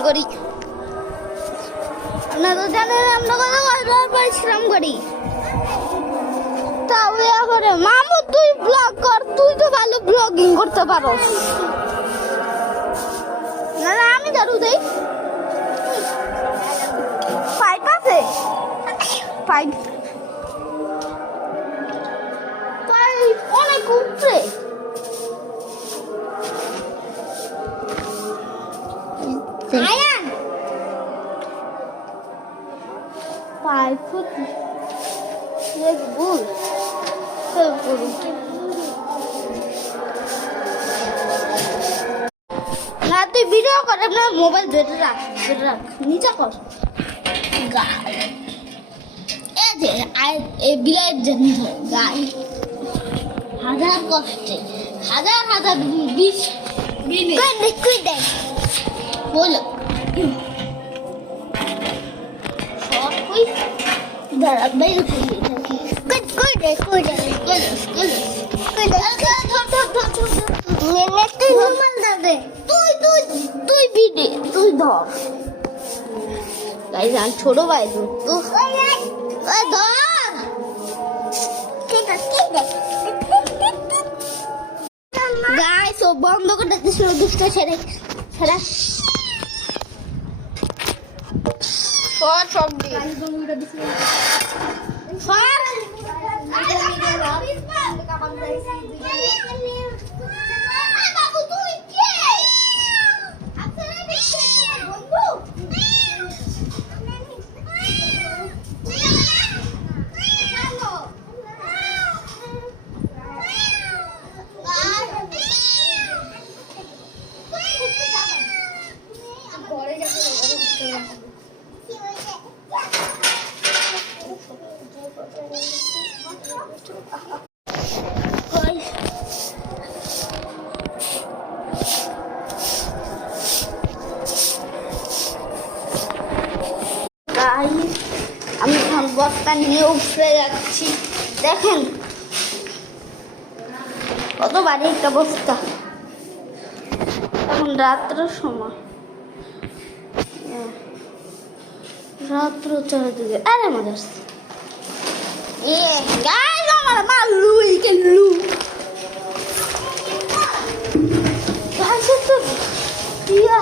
করি না তো জানেন আমরা কত পরিশ্রম করি তাও করে মামু তুই ব্লগ কর তুই তো ভালো ব্লগিং করতে পারো না না আমি জারু দেই পাইপ আছে পাইপ পাইপ অনেক উপরে আয়ান পাইপ এক বুল না তুই ভিডিও করে না মোবাইল ধরে রাখ নিচে কর এই যে এই বিলাইয়ের জন্য গাই হাজার কষ্টে হাজার বিষ দেখ বলো সব কই দাঁড়া বাইরে কই দে তুই বিদে তুই ধর গাইস আমি ছোট ভাই ধর গাইস ও বন্ধ করে দেখতেছিল দুষ্ট ছেড়ে সব দিয়ে আমি এখন বস্তা নিয়ে উপরে যাচ্ছি দেখেন কত বাড়ি একটা বস্তা এখন রাত্রের সময় রাত্র চারিদিকে আরে মজা আসছে আমার মাল্লু কেল্লু তো ইয়া